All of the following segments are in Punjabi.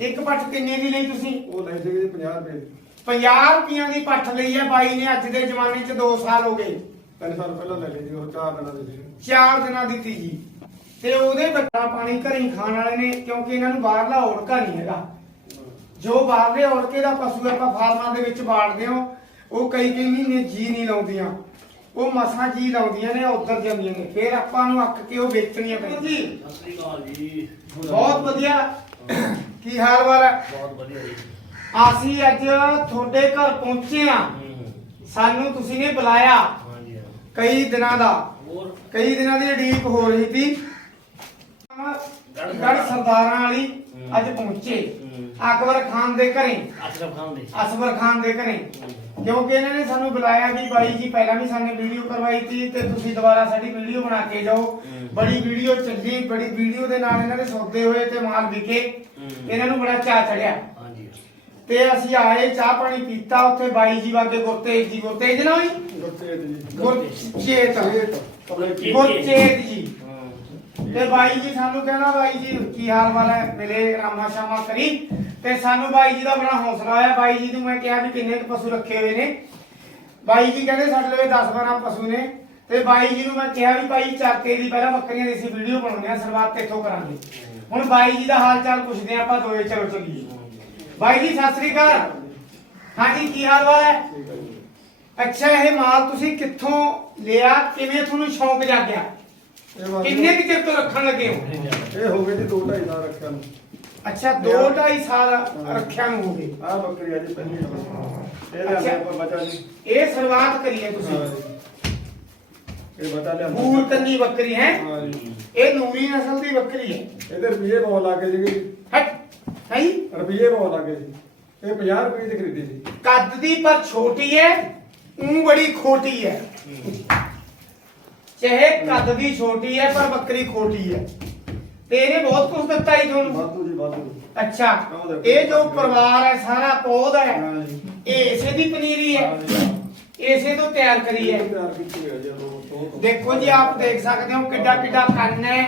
ਇੱਕ ਪੱਠ ਕਿੰਨੇ ਦੀ ਲਈ ਤੁਸੀਂ? ਉਹ ਲੈ ਸੀਗੇ ਜੀ 50 ਰੁਪਏ ਦੀ। 50 ਰੁਪਈਆਂ ਦੀ ਪੱਠ ਲਈ ਹੈ ਬਾਈ ਨੇ ਅੱਜ ਦੇ ਜ਼ਮਾਨੇ 'ਚ 2 ਸਾਲ ਹੋ ਗਏ। ਤਿੰਨ ਸਾਲ ਪਹਿਲਾਂ ਲੈ ਲਈ ਜੀ ਉਹ ਚਾਰ ਦਿਨਾਂ ਦੀ ਸੀ। ਚਾਰ ਦਿਨਾਂ ਦੀ ਤੀਜੀ ਤੇ ਉਹਦੇ ਬੱਚਾ ਪਾਣੀ ਘਰੇ ਹੀ ਖਾਣ ਵਾਲੇ ਨੇ ਕਿਉਂਕਿ ਇਹਨਾਂ ਨੂੰ ਬਾਹਰਲਾ ਔੜਕਾ ਨਹੀਂ ਹੈਗਾ। ਜੋ ਬਾਹਰਲੇ ਔੜਕੇ ਦਾ ਪਸ਼ੂ ਆਪਾਂ ਫਾਰਮਾਂ ਦੇ ਵਿੱਚ ਬਾੜਦੇ ਹਾਂ ਉਹ ਕਈ ਕਈ ਮਹੀਨੇ ਜੀ ਨਹੀਂ ਲਾਉਂਦੀਆਂ। ਉਹ ਮਸਾਂ ਜੀ ਲਾਉਂਦੀਆਂ ਨੇ ਉੱਧਰ ਜਾਂਦੀਆਂ ਨੇ। ਫਿਰ ਆਪਾਂ ਨੂੰ ਅੱਕ ਕੇ ਉਹ ਵੇਚਣੀਆਂ ਪੈਂਦੀਆਂ। ਜੀ ਸਤਿ ਸ੍ਰੀ ਅਕਾਲ ਜੀ। ਬਹੁਤ ਵਧੀਆ। ਕੀ ਹਾਲ ਵਾਲ ਹੈ? ਬਹੁਤ ਵਧੀਆ ਜੀ। ਅਸੀਂ ਅੱਜ ਤੁਹਾਡੇ ਘਰ ਪਹੁੰਚੇ ਆ ਹੂੰ। ਸਾਨੂੰ ਤੁਸੀਂ ਨੇ ਬੁਲਾਇਆ। ਹਾਂਜੀ ਹਾਂ ਕਈ ਦਿਨਾਂ ਦਾ। ਹੋਰ? ਕਈ ਦਿਨਾਂ ਦੀ ਉਡੀਕ ਹੋ ਰਹੀ ਸੀ। ਗੜ ਸਰਦਾਰਾਂ। ਵਾਲੀ ਅੱਜ ਪਹੁੰਚੇ। ਹੂੰ। ਅਕਬਰ ਖਾਨ ਦੇ ਘਰੇ। ਅਸ਼ਰਫ ਖਾਨ ਦੇ। ਅਸਬਰ ਖਾਨ ਦੇ ਘਰੇ। ਕਿਉਂਕਿ ਇਹਨਾਂ ਨੇ ਸਾਨੂੰ ਬੁਲਾਇਆ ਵੀ ਬਾਈ ਜੀ ਪਹਿਲਾਂ ਵੀ ਸਾਨੇ ਵੀਡੀਓ ਕਰਵਾਈ ਸੀ ਤੇ ਤੁਸੀਂ ਦੁਬਾਰਾ ਸਾਡੀ ਵੀਡੀਓ ਬਣਾ ਕੇ ਜਾਓ। ਬੜੀ ਵੀਡੀਓ ਚੱਲੀ ਬੜੀ ਵੀਡੀਓ ਦੇ ਨਾਲ ਇਹਨਾਂ ਦੇ ਸੌਦੇ ਹੋਏ ਤੇ ਮਾਲ ਵਿਕੇ। ਇਹਨਾਂ ਨੂੰ ਬੜਾ ਚਾਅ ਚੜਿਆ। ਹਾਂਜੀ ਤੇ ਅਸੀਂ ਆਏ ਚਾਹ ਪਾਣੀ ਪੀਤਾ ਉੱਥੇ ਬਾਈ ਜੀ ਵਾਗੇ ਗੁਰਤੇਜ ਜੀ ਗੁਰਤੇਜ ਨਾ ਹੋਈ ਗੁਰਚੇਤ ਜੀ। ਗੁਰਚੇਤ ਜੀ। ਤੇ ਬਾਈ ਜੀ ਸਾਨੂੰ ਕਹਿੰਦਾ ਬਾਈ ਜੀ ਕੀ ਹਾਲ ਵਾਲ ਹੈ? ਮਿਲੇ ਰਾਮਾ ਸ਼ਾਮਾ ਕਰੀ। ਤੇ ਸਾਨੂੰ ਬਾਈ ਜੀ ਦਾ ਬੜਾ ਹੌਸਲਾ ਆਇਆ ਬਾਈ ਜੀ ਨੂੰ ਮੈਂ ਕਿਹਾ ਵੀ ਕਿੰਨੇ ਕੁ ਪਸ਼ੂ ਰੱਖੇ ਹੋਏ ਨੇ। ਬਾਈ ਜੀ ਕਹਿੰਦੇ ਸਾਡੇ ਲਵੇ 10 12 ਪਸ਼ੂ ਨੇ। ਤੇ ਬਾਈ ਜੀ ਨੂੰ ਮੈਂ ਕਿਹਾ ਵੀ ਬਾਈ ਚਾਕੇ ਦੀ ਪਹਿਲਾਂ ਬੱਕਰੀਆਂ ਦੀ ਅਸੀਂ ਵੀਡੀਓ ਬਣਾਉਂਦੇ ਆ ਸ਼ੁਰੂਆਤ ਤੇ ਇੱਥੋਂ ਕਰਾਂਗੇ। ਹੁਣ ਬਾਈ ਜੀ ਦਾ ਹਾਲ ਚਾਲ ਪੁੱਛਦੇ ਆ ਆਪਾਂ ਦੋਏ ਚਲੋ ਚੱਲੀਏ। ਬਾਈ ਜੀ ਸਤਿ ਸ੍ਰੀ ਅਕਾਲ। ਹਾਂਜੀ ਕੀ ਹਾਲ ਵਾਲ ਹੈ? ਅੱਛਾ ਇਹ ਮਾਲ ਤੁਸੀਂ ਕਿੱਥੋਂ ਲਿਆ ਕਿਵੇਂ ਤੁਹਾਨੂੰ ਸ਼ੌਂਕ ਜਾਗਿਆ? ਇਹ ਕਿੰਨੇ ਕੁ ਚਿਰ ਤੋਂ ਰੱਖਣ ਲੱਗੇ ਹੋ? ਇਹ ਹੋ ਗਏ ਜੀ ਦੋ ਢਾਈ ਸਾਲ ਰੱਖਿਆ ਨੂੰ। ਅੱਛਾ 2 2.5 ਸਾਲ ਰੱਖਿਆ ਨੂੰ ਹੋ ਗਏ। ਆਹ ਬੱਕਰੀ ਆ ਜੀ ਪਹਿਲੀ ਅੱਛਾ। ਅੱਗੇ ਆਪਾਂ ਬਚਾ ਜੀ। ਇਹ ਸ਼ੁਰੂਆਤ ਕਰੀਏ ਤੁਸੀਂ। ਇਹ ਬਚਾ ਲਿਆ। ਬੂਰ ਕੰਨੀ ਬੱਕਰੀ ਹੈ। ਹਾਂ ਜੀ। ਇਹ ਨੂਰੀ ਨਸਲ ਦੀ ਬੱਕਰੀ ਹੈ। ਇਹਦੇ ਰੁਪਏ ਬਹੁਤ ਲੱਗੇ ਜੀ ਹਟ ਹੈ ਰੁਪਏ ਬਹੁਤ ਲੱਗੇ ਜੀ ਇਹ 50 ਰੁਪਏ ਦੀ ਖਰੀਦੀ ਸੀ। ਕੱਦ ਦੀ ਪਰ ਛੋਟੀ ਹੈ ਉਹ ਬੜੀ ਖੋਟੀ ਹੈ। ਚਾਹੇ ਕੱਦ ਦੀ ਛੋਟੀ ਹੈ ਪਰ ਬੱਕਰੀ ਖੋਟੀ ਹੈ। ਤੇ ਇਹਨੇ ਬਹੁਤ ਕੁਝ ਦਿੱਤਾ ਹੀ ਤੁਹਾਨੂੰ। ਵਾਧੂ ਜੀ ਵਾਧੂ। ਅੱਛਾ ਇਹ ਜੋ ਪਰਿਵਾਰ ਹੈ ਸਾਰਾ ਪੌਦ ਹੈ ਇਹ ਇਸੇ ਦੀ ਪਨੀਰੀ ਹੈ। ਇਸੇ ਤੋਂ ਤਿਆਰ ਕਰੀ ਹੈ। ਤਿਆਰ ਕੀਤੀ ਹੋਈ ਹੈ ਜੀ ਦੇਖੋ ਜੀ, ਆਪ ਦੇਖ ਸਕਦੇ ਹੋ ਕਿੱਡਾ ਕਿੱਡਾ ਕੰਨ ਹੈ।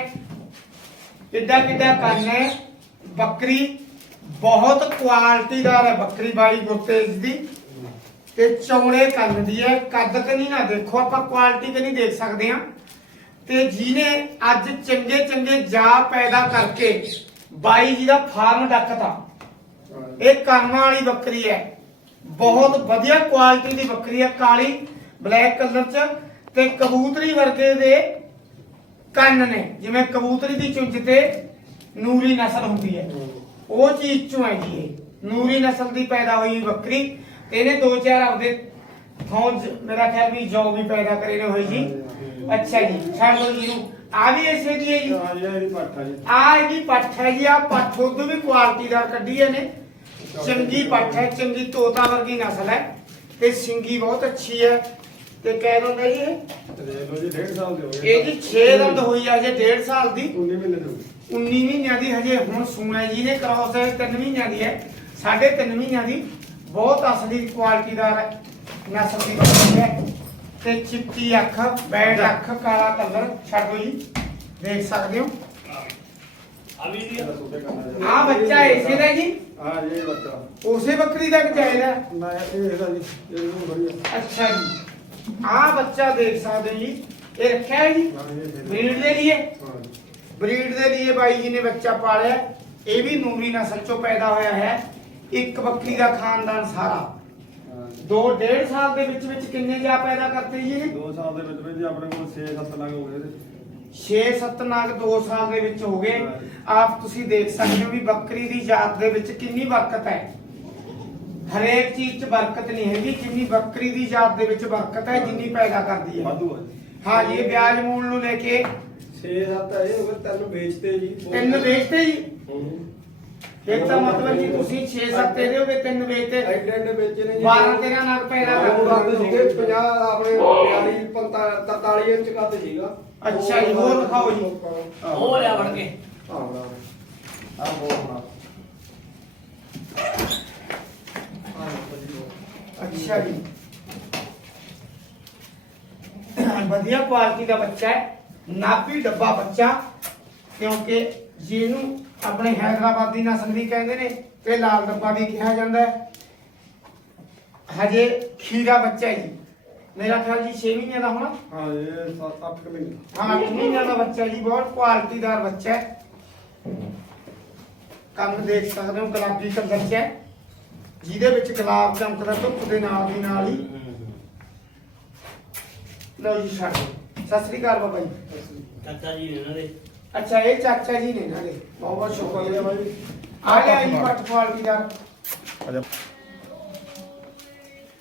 ਕਿੱਡਾ ਕਿੱਡਾ ਕੰਨ ਹੈ। ਬੱਕਰੀ ਬਹੁਤ ਕੁਆਲਿਟੀਦਾਰ ਹੈ ਬੱਕਰੀ ਬਾਈ ਗੁਰਤੇਜ ਦੀ। ਤੇ ਚੌੜੇ ਕੰਨ ਦੀ ਹੈ। ਕੱਦ ਕਨੀ ਨਾ ਦੇਖੋ, ਆਪਾਂ ਕੁਆਲਿਟੀ ਕਨੀ ਦੇਖ ਸਕਦੇ ਹਾਂ। ਤੇ ਜਿਹਨੇ ਅੱਜ ਚੰਗੇ ਚੰਗੇ ਜਾ ਪੈਦਾ ਕਰਕੇ ਬਾਈ ਜੀ ਦਾ ਫਾਰਮ ਡੱਕਤਾ, ਇਹ ਕਰਮਾਂ ਵਾਲੀ ਬੱਕਰੀ ਹੈ। ਬਹੁਤ ਵਧੀਆ ਕੁਆਲਿਟੀ ਦੀ ਬੱਕਰੀ ਹੈ, ਕਾਲੀ ਬਲੈਕ ਕਲਰ ਚ। ਤੇ ਕਬੂਤਰੀ ਵਰਗੇ ਦੇ ਕੰਨ ਨੇ। ਜਿਵੇਂ ਕਬੂਤਰੀ ਦੀ ਚੁੰਝ ਤੇ ਨੂਰੀ ਨਸਲ ਹੁੰਦੀ ਹੈ। ਉਹ ਚੀਜ਼ ਚੋਂ ਹੈ। ਜੀ ਇਹ ਨੂਰੀ ਨਸਲ ਦੀ ਪੈਦਾ ਹੋਈ ਬੱਕਰੀ। ਤੇ ਇਹਨੇ ਦੋ ਚਾਰ ਆਪਦੇ ਫੌਜ ਮੇਰਾ ਖਿਆਲ ਵੀ ਜੋ ਵੀ ਪੈਦਾ ਕਰੇ ਨੇ ਹੋਈ ਜੀ। ਅੱਛਾ ਜੀ ਛੱਡ ਲਓ ਜੀ ਨੂੰ ਆ ਵੀ ਇਸੇ ਦੀ ਹੈ ਜੀ। ਆ ਇਹਦੀ ਪੱਠ ਹੈ ਜੀ ਆ ਪੱਠ ਉਦੋਂ ਵੀ ਕੁਆਲਿਟੀਦਾਰ ਕੱਢੀ ਹੈ ਨੇ ਚੰਗੀ ਪੱਠ ਹੈ ਚੰਗੀ ਤੋਤਾ ਵਰਗੀ ਨਸਲ ਹੈ। ਤੇ ਸਿੰਗੀ ਬਹੁਤ ਅੱਛੀ ਹੈ। ਤੇ ਕਹਿ ਦਿੰਦਾ ਜੀ ਇਹ ਲਓ ਜੀ 1.5 ਸਾਲ ਦੇ ਹੋ ਗਏ ਇਹ ਜੀ 6 ਦੰਦ ਹੋਈ ਆ ਜੇ 1.5 ਸਾਲ ਦੀ। 19 ਮਹੀਨੇ ਦੇ ਹੋ ਗਏ 19 ਮਹੀਨਿਆਂ ਦੀ ਹਜੇ ਹੁਣ ਸੂਣਾ ਜੀ ਨੇ ਕ੍ਰਾਸ ਹੈ 3 ਮਹੀਨਿਆਂ ਦੀ ਹੈ। ਸਾਢੇ 3 ਮਹੀਨਿਆਂ ਦੀ ਬਹੁਤ ਅਸਲੀ ਕੁਆਲਿਟੀਦਾਰ ਹੈ ਨਸਲ ਦੀ ਬੱਕਰੀ ਹੈ। ਤੇ ਚਿੱਟੀ ਅੱਖ ਬੈਡ ਅੱਖ ਕਾਲਾ ਕਲਰ ਛੱਡੋ ਜੀ ਦੇਖ ਸਕਦੇ ਹੋ। ਇਹਦਾ ਕਰਨਾ ਆ ਬੱਚਾ ਇਸੇ ਦਾ ਜੀ। ਹਾਂ ਜੀ ਇਹ ਬੱਚਾ। ਉਸੇ ਬੱਕਰੀ ਦਾ ਚਾਹੀਦਾ ਮੈਂ ਇਹ ਇਹਦਾ ਜੀ ਇਹ ਨੂੰ ਵਧੀਆ ਅੱਛਾ ਜੀ। ਆ ਬੱਚਾ ਦੇਖ ਸਕਦੇ ਹੋ ਜੀ। ਇਹ ਰੱਖਿਆ ਹੈ ਜੀ। ਬਰੀਡ ਦੇ ਲਈ ਬਰੀਡ ਦੇ ਲਈ ਬਾਈ ਜੀ ਨੇ ਬੱਚਾ ਪਾਲਿਆ। ਇਹ ਵੀ ਨੂਰੀ ਨਸਲ ਚੋਂ ਪੈਦਾ ਹੋਇਆ ਹੈ। ਇੱਕ ਬੱਕਰੀ ਦਾ ਖਾਨਦਾਨ ਸਾਰਾ। ਦੋ ਡੇਢ ਸਾਲ ਦੇ ਵਿੱਚ ਵਿੱਚ ਕਿੰਨੇ ਜਾ ਪੈਦਾ ਕਰਤੇ ਜੀ ਇਹ? ਦੋ ਸਾਲ ਦੇ ਵਿੱਚ ਵਿੱਚ ਆਪਣੇ ਕੋਲ 6-7 ਲੱਖ ਹੋ ਗਏ ਇਹਦੇ। 6-7 ਨਾਗ 2 ਸਾਲ ਦੇ ਵਿੱਚ ਹੋ ਗਏ। ਆਪ ਤੁਸੀਂ ਦੇਖ ਸਕਦੇ ਹੋ ਵੀ ਬੱਕਰੀ ਦੀ ਜਾਤ ਦੇ ਵਿੱਚ ਕਿੰਨੀ ਬਰਕਤ ਹੈ। ਹਰੇਕ ਚੀਜ਼ 'ਚ ਬਰਕਤ ਨਹੀਂ ਹੈਗੀ ਜਿੰਨੀ ਬੱਕਰੀ ਦੀ ਜਾਤ ਦੇ ਵਿੱਚ ਬਰਕਤ ਹੈ ਜਿੰਨੀ ਪੈਦਾ ਕਰਦੀ ਹੈ। ਵਾਧੂ ਹੈ ਜੀ ਹਾਂ ਜੀ ਵਿਆਜ ਮੂਲ ਨੂੰ ਲੈ ਕੇ 6-7 ਇਹ ਹੋ ਗਏ ਤਿੰਨ ਵੇਚਤੇ ਜੀ। ਤਿੰਨ ਵੇਚਦੇ ਜੀ? ਫਿਰ ਤਾਂ ਮਤਲਬ ਜੀ ਤੁਸੀਂ 6-7 ਦੇ ਦਿਓਗੇ ਤਿੰਨ ਵੇਚਦੇ ਐਡੇ ਐਡੇ ਵੇਚੇ ਨੇ 12 13 ਨਾਗ ਪੈਦਾ ਉਹ ਕਰਦੇ ਸੀਗੇ 50 ਆਪਣੇ 42 43 ਇੰਚ ਕੱਦ ਸੀਗਾ। ਅੱਛਾ ਜੀ, ਹੋਰ ਦਿਖਾਓ ਜੀ। ਉਹ ਲਿਆ ਵੜ ਕੇ। ਹਾਂ ਬਣਾ। ਆ ਬੋਲ ਬਣਾ। ਅੱਛਾ ਜੀ। ਵਧੀਆ ਕੁਆਲਿਟੀ ਦਾ ਬੱਚਾ ਹੈ। ਨਾਭੀ ਡੱਬਾ ਬੱਚਾ ਕਿਉਂਕਿ ਜਿਹਨੂੰ ਆਪਣੇ ਹੈਦਰਾਬਾਦੀ ਨਸਲ ਵੀ ਕਹਿੰਦੇ ਨੇ ਤੇ ਲਾਲ ਡੱਬਾ ਵੀ ਕਿਹਾ ਜਾਂਦਾ ਹੈ। ਹਜੇ ਖੀਰਾ ਬੱਚਾ ਹੈ ਜੀ। ਮੇਰਾ ਖਿਆਲ ਜੀ 6 ਮਹੀਨਿਆਂ ਦਾ ਹੋਣਾ। ਹਾਂ ਇਹ 7-8 ਮਹੀਨੇ। ਹਾਂ 8 ਮਹੀਨਿਆਂ ਦਾ ਬੱਚਾ ਜੀ ਬਹੁਤ ਕੁਆਲਿਟੀਦਾਰ ਬੱਚਾ ਹੈ। ਕੰਮ ਦੇਖ ਸਕਦੇ ਹੋ ਗੁਲਾਬੀ ਕਲਰ ਚ ਹੈ। ਜਿਹਦੇ ਵਿੱਚ ਗੁਲਾਬ ਚਮਕਦਾ ਧੁੱਪ ਦੇ ਨਾਲ ਦੀ ਨਾਲ ਹੀ ਲਓ ਜੀ ਛੱਡ। ਸਤਿ ਸ੍ਰੀ ਅਕਾਲ ਬਾਬਾ ਜੀ। ਚਾਚਾ ਜੀ ਨੇ ਇਹਨਾਂ ਦੇ। ਅੱਛਾ ਇਹ ਚਾਚਾ ਜੀ ਨੇ ਇਹਨਾਂ ਦੇ। ਬਹੁਤ ਬਹੁਤ ਸ਼ੁਕਰੀਆ ਬਾਈ ਆ ਗਿਆ ਜੀ ਪੱਟ ਕੁਆਲਿਟੀਦਾਰ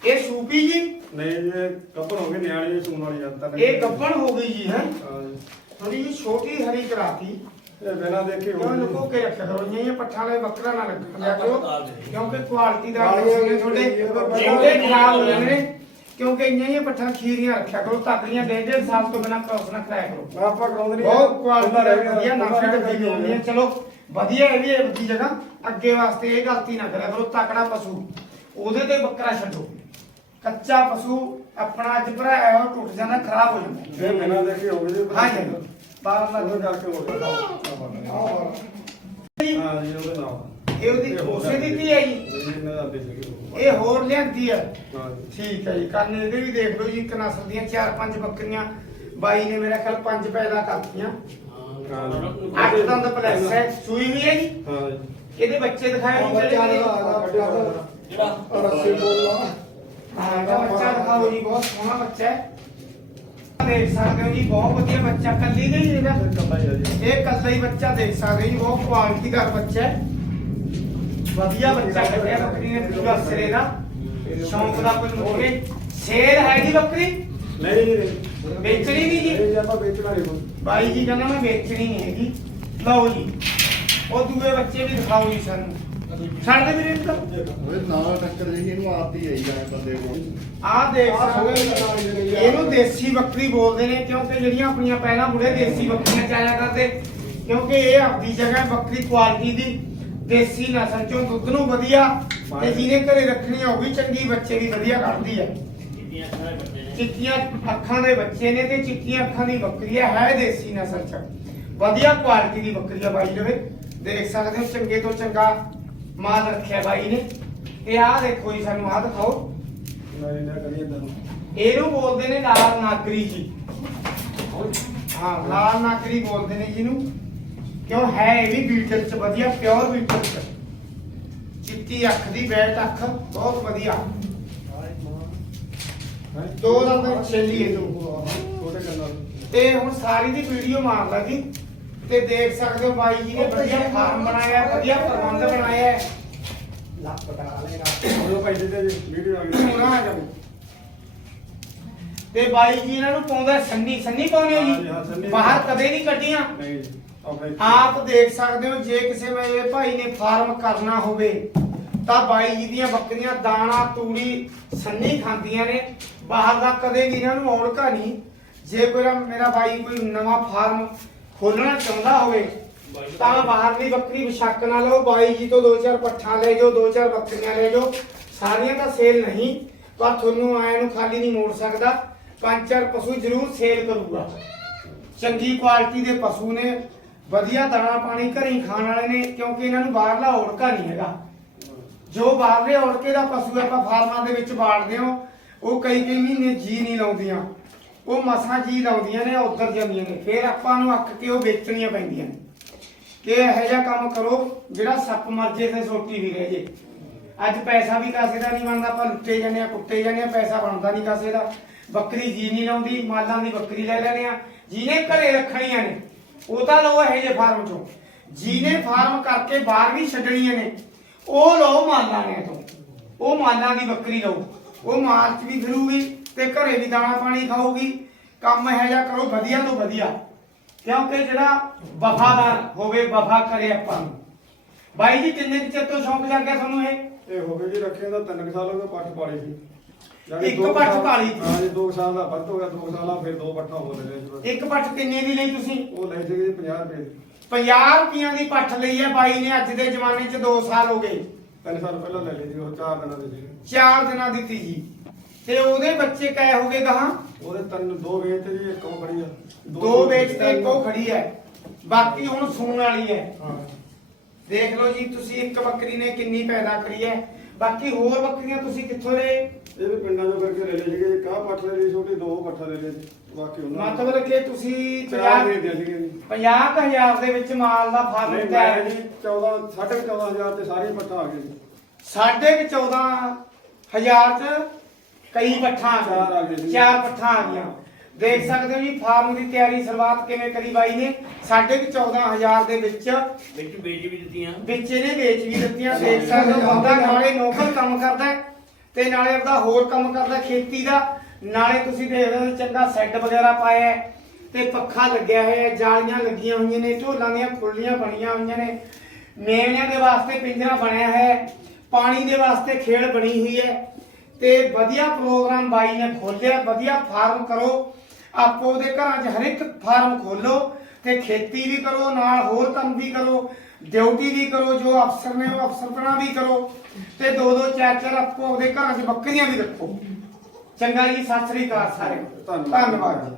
ਇਹ ਸੂਪੀ ਜੀ? ਨਹੀਂ ਇਹ ਕੱਪੜ ਹੋ ਗਏ ਨਿਆਣੇ ਸੂਣ ਵਾਲੀ ਜਨਤਾ ਇਹ ਗੱਬਣ ਹੋ ਗਈ ਜੀ ਹੈ? ਹਾਂ ਜੀ। ਥੋੜੀ ਜੀ ਛੋਟੀ ਹਰੀ ਕਰਾਤੀ। ਇਹ ਬਿਨਾਂ ਦੇਖੇ ਕਿਉਂ ਲੁਕੋ ਕੇ ਰੱਖਿਆ ਕਰੋ? ਇਹ ਪੱਠਾ ਵਾਲੇ ਬੱਕਰਾ ਨਾ ਲੱਗਣ ਦਿਆ ਕਰੋ। ਉਤਾਰ ਦੇ। ਕਿਉਂਕਿ ਕੁਆਲਿਟੀ ਦਾ ਕਾਲੀਆਂ ਨੇ ਤੁਹਾਡੇ ਇਹ ਤਾਂ ਬੜਾ ਛੋਟੇ ਖਰਾਬ ਹੋ ਜਾਂਦੇ ਨੇ ਕਿਉਂਕਿ ਇੰਨੀਆਂ ਹੀ ਪੱਠਾ ਖੀਰੀਆਂ ਰੱਖਿਆ ਕਰੋ ਤਕੜੀਆਂ ਡੇਢ ਡੇਢ ਸਾਲ ਤੋਂ ਬਿਨਾ ਕ੍ਰੋਸ ਨਾ ਕਰਾਇਆ ਕਰੋ। ਮੈਂ ਆਪਾਂ ਕਰਾਉਂਦੇ ਨਹੀਂ ਬਹੁਤ ਕੁਆਲਿਟੀ ਦਾ ਰਹਿ ਗਿਆ, ਵਧੀਆ ਨਾਫੀ ਰਹਿ ਤੇ ਗਿਆ। ਗਈ ਹੈ ਚਲੋ ਵਧੀਆ ਇਹ ਵੀ ਹੈ ਵੱਡੀ ਜਗ੍ਹਾ। ਅੱਗੇ ਵਾਸਤੇ ਇਹ ਗਲਤੀ ਨਾ ਕਰਿਆ ਕਰੋ ਤਕੜਾ ਪਸ਼ੂ। ਉਹਦੇ ਤੇ ਬੱਕਰਾ ਛੱਡੋ। ਕੱਚਾ ਪਸ਼ੂ ਆਪਣਾ ਅੱਜ ਭਰਾਇਆ ਹੋਇਆ ਟੁੱਟ ਜਾਂਦਾ ਖਰਾਬ ਹੋ ਜਾਂਦਾ। ਇਹ ਬਿਨਾਂ ਦੇਖੇ ਹੋ ਗਏ ਜੀ ਹਾਂ ਜੀ ਬਾਹਰ ਦਾ ਉਹਦੇ ਕਰਕੇ ਹੋ ਗਿਆ। ਹਾਂ ਜੀ ਉਹਦੇ ਨਾਲ ਇਹ ਉਹਦੀ ਉਸੇ ਦੀ। ਧੀ ਹੈ ਜੀ? ਇਹਨਾਂ ਦਾ ਸੀਗੇ ਇਹ ਹੋਰ ਲਿਆਂਦੀ ਹੈ? ਹਾਂ ਜੀ। ਠੀਕ ਹੈ ਜੀ ਕੰਨ ਇਹਦੇ ਵੀ ਦੇਖ ਲਓ ਜੀ ਇੱਕ ਨਸਲ ਦੀਆਂ ਚਾਰ ਪੰਜ ਬੱਕਰੀਆਂ। ਬਾਈ ਨੇ ਮੇਰਾ ਖਿਆਲ ਪੰਜ ਪੈਦਾ ਕਰਤੀਆਂ। ਅੱਠ ਦੰਦ ਪਲੱਸ ਹੈ ਸੂਈ ਵੀ ਹੈ ਜੀ? ਹਾਂ ਜੀ। ਇਹਦੇ ਬੱਚੇ ਦਿਖਾਏ ਜੀ ਬੱਚਾ ਜਿਹੜੇ ਜਿਹੜਾ ਰੱਸੇ ਬੋਲਣਾ ਹਾਂ ਇਹਦਾ ਬੱਚਾ ਦਿਖਾਓ ਜੀ ਬਹੁਤ ਸੋਹਣਾ ਬੱਚਾ ਹੈ। ਦੇਖ ਸਕਦੇ ਹੋ ਜੀ ਬਹੁਤ ਵਧੀਆ ਬੱਚਾ ਕੱਲੀ ਨਹੀਂ ਇਹਦਾ। ਕੱਲਾ ਹੀ ਆ ਜੀ। ਇਹ ਕੱਲਾ ਹੀ ਬੱਚਾ ਦੇਖ ਸਕਦੇ ਹੋ ਜੀ ਬਹੁਤ ਕੁਆਲਿਟੀਦਾਰ ਬੱਚਾ ਹੈ। ਵਧੀਆ ਬੱਚਾ ਕੱਢਿਆ ਬੱਕਰੀ ਨੇ ਪੂਰਾ ਸਿਰੇ ਦਾ। ਸ਼ੌਂਕ ਦਾ ਕੋਈ ਮੁੱਕੇ ਸ਼ੇਰ ਹੈ ਜੀ ਬੱਕਰੀ? ਨਹੀਂ ਨਹੀਂ ਨਹੀਂ। ਵੇਚਣੀ ਨਹੀਂ ਜੀ? ਇਹ ਜੇ ਆਪਾਂ ਵੇਚਣਾ ਨਹੀਂ ਕੋਈ। ਬਾਈ ਜੀ ਕਹਿੰਦਾ ਮੈਂ ਵੇਚਣੀ ਨਹੀਂ ਹੈਗੀ। ਲਓ ਜੀ ਉਹ ਦੂਏ ਬੱਚੇ ਵੀ ਦਿਖਾਓ ਜੀ ਸਾਨੂੰ। ਛੱਡ ਦੇ ਵੀਰੇ ਇਹਨੂੰ ਓਏ ਨਾਲ ਟੱਕਰ ਜਿਹੀ ਇਹਨੂੰ ਆਤੀ ਆਈ ਜਾਏ ਬੰਦੇ ਕੋਲ। ਆਹ ਦੇਖ ਸਕਦੇ ਹੋ। ਇਹਨੂੰ ਦੇਸੀ ਬੱਕਰੀ ਬੋਲਦੇ ਨੇ ਕਿਉਂਕਿ ਜਿਹੜੀਆਂ ਆਪਣੀਆਂ ਪਹਿਲਾਂ ਬੁੜੇ ਦੇਸੀ ਬੱਕਰੀਆਂ ਚਾਇਆ ਕਰਦੇ ਕਿਉਂਕਿ ਇਹ ਆਪਦੀ ਜਗ੍ਹਾ ਬੱਕਰੀ ਕੁਆਲਿਟੀ ਦੀ ਦੇਸੀ ਨਸਲ ਚੋਂ ਦੁੱਧ ਨੂੰ ਵਧੀਆ ਤੇ ਜਿਹਨੇ ਘਰੇ ਰੱਖਣੀ ਆ ਉਹ ਵੀ ਚੰਗੀ ਬੱਚੇ ਵੀ ਵਧੀਆ ਕੱਢਦੀ ਹੈ ਚਿੱਟੀਆਂ ਅੱਖਾਂ ਦੇ ਬੱਚੇ ਨੇ ਚਿੱਟੀਆਂ ਅੱਖਾਂ ਦੇ ਬੱਚੇ ਨੇ ਤੇ ਚਿੱਟੀਆਂ ਅੱਖਾਂ ਦੀ ਬੱਕਰੀ ਹੈ ਹੈ ਦੇਸੀ ਨਸਲ ਚ। ਵਧੀਆ ਕੁਆਲਿਟੀ ਦੀ ਬੱਕਰੀ ਆ ਬਾਈ ਲਵੇ ਦੇਖ ਸਕਦੇ ਹੋ ਚੰਗੇ ਤੋਂ ਚੰਗਾ ਮਾਲ ਰੱਖਿਆ ਬਾਈ ਨੇ। ਤੇ ਆਹ ਦੇਖੋ ਜੀ ਸਾਨੂੰ ਆਹ ਦਿਖਾਓ। ਨਹੀਂ ਨਾ ਤਾਂ ਇਹਨੂੰ ਬੋਲਦੇ ਨੇ ਲਾਲ ਨਾਗਰੀ ਜੀ। ਹਾਂ ਲਾਲ ਨਾਗਰੀ ਬੋਲਦੇ ਨੇ ਜਿਹਨੂੰ ਕਿਉਂ? ਹੈ ਇਹ ਵੀ ਬੀਟਲ ਚ ਵਧੀਆ ਪਿਓਰ ਬੀਟਲ ਚ। ਚਿੱਟੀ ਅੱਖ ਦੀ ਬੈਟ ਅੱਖ ਬਹੁਤ ਵਧੀਆ। ਦੋ ਦੰਦ ਛੇਲੀ ਇਹਨੂੰ ਛੋਟੇ ਕੰਨਾਂ ਤੇ ਹੁਣ ਸਾਰੀ ਦੀ ਵੀਡੀਓ ਮਾਰ ਲਾਂਗੀ ਤੇ ਦੇਖ ਸਕਦੇ ਹੋ ਬਾਈ ਜੀ ਨੇ ਵਧੀਆ ਫਾਰਮ ਬਣਾਇਆ ਵਧੀਆ ਪ੍ਰਬੰਧ ਬਣਾਇਆ ਹੈ। ਲੱਕ ਕਟਾ ਲੈਣਾ ਉਹ ਭਾਈ ਦੇ ਵੀਡੀਓ ਆ ਗਈ। ਹੋਣਾ ਆ ਜਾਵੇ ਤੇ ਬਾਈ ਜੀ ਇਹਨਾਂ ਨੂੰ ਪਾਉਂਦਾ ਸੰਨੀ। ਸੰਨੀ ਪਾਉਂਦੇ ਹੋ ਜੀ, ਹਾਂ, ਜੀ ਸੰਨੀ। ਬਾਹਰ ਕਦੇ ਨਹੀਂ ਕੱਢੀਆਂ। ਨਹੀਂ ਜੀ ਆਪਣੇ ਆਪ ਦੇਖ ਸਕਦੇ ਹੋ ਜੇ ਕਿਸੇ ਮੇਰੇ ਭਾਈ ਨੇ ਫਾਰਮ ਕਰਨਾ ਹੋਵੇ ਤਾਂ ਬਾਈ ਜੀ ਦੀਆਂ ਬੱਕਰੀਆਂ ਦਾਣਾ ਤੂੜੀ ਸੰਨੀ ਖਾਂਦੀਆਂ ਨੇ। ਬਾਹਰ ਦਾ ਕਦੇ ਵੀ ਇਹਨਾਂ ਨੂੰ ਔੜਕਾ ਨਹੀਂ ਜੇ ਕੋਈ ਮੇਰਾ ਬਾਈ ਕੋਈ ਨਵਾਂ ਫਾਰਮ ਖੋਲਣਾ ਚਾਹੁੰਦਾ ਹੋਵੇ, ਤਾਂ ਬਾਹਰਲੀ ਬੱਕਰੀ ਬਸ਼ੱਕ ਨਾ ਲਓ, ਬਾਈ ਜੀ ਤੋਂ ਦੋ ਚਾਰ ਪੱਠਾਂ ਲੈ ਜਾਓ, ਦੋ ਚਾਰ ਬੱਕਰੀਆਂ ਲੈ ਜਾਓ, ਸਾਰੀਆਂ ਤਾਂ ਸੇਲ ਨਹੀਂ, ਪਰ ਤੁਹਾਨੂੰ ਆਏ ਨੂੰ ਖਾਲੀ ਨਹੀਂ ਮੋੜ ਸਕਦਾ, ਪੰਜ ਚਾਰ ਪਸ਼ੂ ਜ਼ਰੂਰ ਸੇਲ ਕਰੂਗਾ। ਚੰਗੀ ਕੁਆਲਿਟੀ ਦੇ ਪਸ਼ੂ ਨੇ, ਵਧੀਆ ਦਾਣਾ ਪਾਣੀ ਘਰੇ ਹੀ ਖਾਣ ਵਾਲੇ ਨੇ, ਕਿਉਂਕਿ ਇਹਨਾਂ ਨੂੰ ਬਾਹਰਲਾ ਔੜਕਾ ਨਹੀਂ ਹੈਗਾ। ਜੋ ਬਾਹਰਲੇ ਔੜਕੇ ਦਾ ਪਸ਼ੂ ਆਪਾਂ ਫਾਰਮਾਂ ਦੇ ਵਿੱਚ ਬਾੜਦੇ ਹਾਂ, ਉਹ ਕਈ ਕਈ ਮਹੀਨੇ ਜੀ ਨਹੀਂ ਲਾਉਂਦੀਆਂ। ਉਹ ਮਸਾਂ ਜੀ ਲਾਉਂਦੀਆਂ ਨੇ, ਉੱਧਰ ਜਾਂਦੀਆਂ ਨੇ। ਫਿਰ ਆਪਾਂ ਨੂੰ ਅੱਖ ਕੇ ਉਹ ਵੇਚਣੀਆਂ ਪੈਂਦੀਆਂ ਨੇ। ਕਿ ਇਹੋ ਜਿਹਾ ਕੰਮ ਕਰੋ, ਜਿਹੜਾ ਸੱਪ ਮਰ ਜੇ ਤੇ ਸੋਟੀ ਵੀ ਰਹਿ ਜੇ। ਅੱਜ ਪੈਸਾ ਵੀ ਕਾਸੇ ਦਾ ਨਹੀਂ ਬਣਦਾ, ਆਪਾਂ ਲੁੱਟੇ ਜਾਂਦੇ ਆ ਕੁੱਟੇ ਜਾਂਦੇ ਆ ਪੈਸਾ ਬਣਦਾ ਨਹੀਂ ਕਾਸੇ ਦਾ। ਬੱਕਰੀ ਜੀ ਨਹੀਂ ਲਾਉਂਦੀ, ਮਾਲਾਂ ਦੀ ਬੱਕਰੀ ਲੈ ਲੈਣੇ ਆ ਜਿਹਨੇ ਘਰੇ ਰੱਖਣੀਆਂ ਨੇ, ਉਹ ਤਾਂ ਲਓ ਇਹੋ ਜਿਹੇ ਫਾਰਮ ਚੋਂ। ਜਿਹਨੇ ਫਾਰਮ ਕਰਕੇ ਬਾਹਰ ਵੀ ਛੱਡਣੀਆਂ ਨੇ, ਉਹ ਲਓ ਮਾਲਾਂ ਨੇ ਤੋਂ ਉਹ ਮਾਲਾਂ ਦੀ ਬੱਕਰੀ ਲਓ। ਉਹ ਮਾਲ ਚ ਵੀ ਫਿਰੂਗੀ ਤੇ ਘਰੇ ਵੀ ਦਾਣਾ ਪਾਣੀ ਖਾਊਗੀ। ਕੰਮ ਇਹੋ ਜਿਹਾ ਕਰੋ ਵਧੀਆ ਤੋਂ ਵਧੀਆ। ਕਿਉਂਕਿ ਜਿਹੜਾ ਵਫਾਦਾਰ ਹੋਵੇ ਵਫਾ ਕਰੇ ਆਪਾਂ ਨੂੰ। ਬਾਈ ਜੀ ਕਿੰਨੇ ਕੁ ਚਿਰ ਤੋਂ ਸ਼ੌਂਕ ਲੱਗ ਗਿਆ ਤੁਹਾਨੂੰ ਇਹ? ਇਹ ਹੋ ਗਏ ਜੀ ਰੱਖੇ ਦਾ 3 ਸਾਲ ਹੋ ਗਏ ਪੱਠ ਪਾਲੀ ਸੀ ਇੱਕ ਦੋ ਪੱਠ ਸਾਲ- ਪਾਲੀ ਸੀ। ਹਾਂ ਜੀ 2 ਸਾਲ ਦਾ ਵੱਧ ਹੋ ਗਿਆ 2 ਸਾਲਾਂ ਫਿਰ ਦੋ ਪੱਠਾਂ ਹੋ ਲਈਆਂ ਜੀ। ਬਸ। ਇੱਕ ਪੱਠ ਕਿੰਨੇ ਦੀ ਲਈ ਤੁਸੀਂ? ਉਹ ਲੈ ਜੀ 50 ਰੁਪਏ ਦੀ। 50 ਰੁਪਈਆਂ ਦੀ ਪੱਠ ਲਈ ਹੈ ਬਾਈ ਨੇ ਅੱਜ ਦੇ ਜ਼ਮਾਨੇ 'ਚ 2 ਸਾਲ ਹੋ ਗਏ। 3 ਸਾਲ ਪਹਿਲਾਂ ਲੈ ਲਈ ਜੀ ਉਹ 4 ਦਿਨਾਂ ਦੇ ਸੀਗੇ। 4 ਦਿਨਾਂ ਦੀ ਤੀ ਜੀ। ਤੇ ਉਹਦੇ ਬੱਚੇ ਕੈ ਹੋ ਗਏ ਗਾਹਾਂ? ਉਹਦੇ ਤਿੰਨ ਦੋ ਵੇਚ ਤੇ ਜੀ ਇੱਕ ਉਹ ਖੜੀ ਆ। ਦੋ ਵੇਚ ਤੇ ਇੱਕ ਉਹ ਖੜੀ ਹੈ। ਬਾਕੀ ਹੁਣ ਸੂਣ ਵਾਲੀ ਹੈ। ਹਾਂ। ਦੇਖ ਲਓ ਜੀ ਤੁਸੀਂ ਇੱਕ ਬੱਕਰੀ ਨੇ ਕਿੰਨੀ ਪੈਦਾ ਕਰੀ ਹੈ। ਬਾਕੀ ਹੋਰ ਬੱਕਰੀਆਂ ਤੁਸੀਂ ਕਿੱਥੋਂ ਲਏ? ਇਹ ਵੀ ਪਿੰਡਾਂ ਤੋਂ ਕਰਕੇ ਲੈ ਲਏ ਸੀਗੇ। ਕਾਹ ਪੱਠ ਲੈ ਲਈ ਛੋਟੀ ਦੋ ਪੱਠਾ ਲੈ ਲਏ। ਬਾਕੀ ਉਹਨਾਂ ਨੇ ਮਤਲਬ ਕਿ ਤੁਸੀਂ ਚਾਰ 50 ਦੇ ਸੀਗੇ ਜੀ। 50000 ਦੇ ਵਿੱਚ ਮਾਲ ਦਾ ਨਹੀਂ ਮੈਂ ਹੈ ਜੀ 14 14500 ਤੇ ਸਾਰੀਆਂ ਪੱਠਾ ਆ ਗਏ ਜੀ ਸਾਢੇ ਕੁ 14000 ਚ ਕਈ ਪੱਠਾਂ ਆ ਗਈਆਂ। ਚਾਰ ਪੱਠਾਂ ਆ ਗਈਆਂ। ਦੇਖ ਸਕਦੇ ਹੋ ਜੀ ਫਾਰਮ ਦੀ ਤਿਆਰੀ ਸ਼ੁਰੂਆਤ ਕਿਵੇਂ ਕਰੀ ਬਾਈ ਨੇ? ਸਾਢੇ ਕੁ 14000 ਦੇ ਵਿੱਚ ਵਿੱਚ ਵੇਚ ਵੀ ਦਿੱਤੀਆਂ। ਵਿੱਚ ਇਹਨੇ ਵੇਚ ਵੀ ਦਿੱਤੀਆਂ। ਦੇਖ ਸਕਦੇ ਹੋ ਬੰਦਾ ਨਾਲੇ ਨੌਕਰ ਕੰਮ ਕਰਦਾ ਤੇ ਨਾਲੇ ਆਪਦਾ ਹੋਰ ਕੰਮ ਕਰਦਾ ਖੇਤੀ ਦਾ। ਨਾਲੇ ਤੁਸੀਂ ਦੇਖਦੇ ਹੋ ਚੰਗਾ ਸੈੱਟ ਵਗੈਰਾ ਪਾਇਆ ਤੇ ਪੱਖਾ ਲੱਗਿਆ ਹੋਇਆ ਜਾਲੀਆਂ ਲੱਗੀਆਂ ਹੋਈਆਂ ਨੇ ਢੋਲਾਂ ਦੀਆਂ ਖੁੱਲੀਆਂ ਬਣੀਆਂ ਹੋਈਆਂ ਨੇ। ਮੇਵਣਿਆਂ ਦੇ ਵਾਸਤੇ ਪਿੰਜਰਾ ਬਣਿਆ ਹੈ ਪਾਣੀ ਦੇ ਵਾਸਤੇ ਖੇੜ ਬਣੀ ਹੋਈ ਹੈ। ਤੇ ਵਧੀਆ ਪ੍ਰੋਗਰਾਮ ਬਾਈ ਨੇ ਖੋਲਿਆ ਵਧੀਆ ਫਾਰਮ ਕਰੋ। ਆਪੋ ਦੇ ਘਰਾਂ 'ਚ ਹਰ ਇੱਕ ਫਾਰਮ ਖੋਲੋ ਤੇ ਖੇਤੀ ਵੀ ਕਰੋ ਨਾਲ ਹੋਰ ਕੰਮ ਵੀ ਕਰੋ ਡਿਊਟੀ ਵੀ ਕਰੋ ਜੋ ਅਫਸਰ ਨੇ ਉਹ ਅਫਸਰਪਣਾ ਵੀ ਕਰੋ ਤੇ ਦੋ ਦੋ ਚਾਰ ਚਾਰ ਆਪੋ ਦੇ ਘਰਾਂ 'ਚ ਬੱਕਰੀਆਂ ਵੀ ਰੱਖੋ। ਚੰਗਾ ਜੀ ਸਤਿ ਸ੍ਰੀ ਅਕਾਲ ਧੰਨਵਾਦ। ਧੰਨਵਾਦ ਜੀ।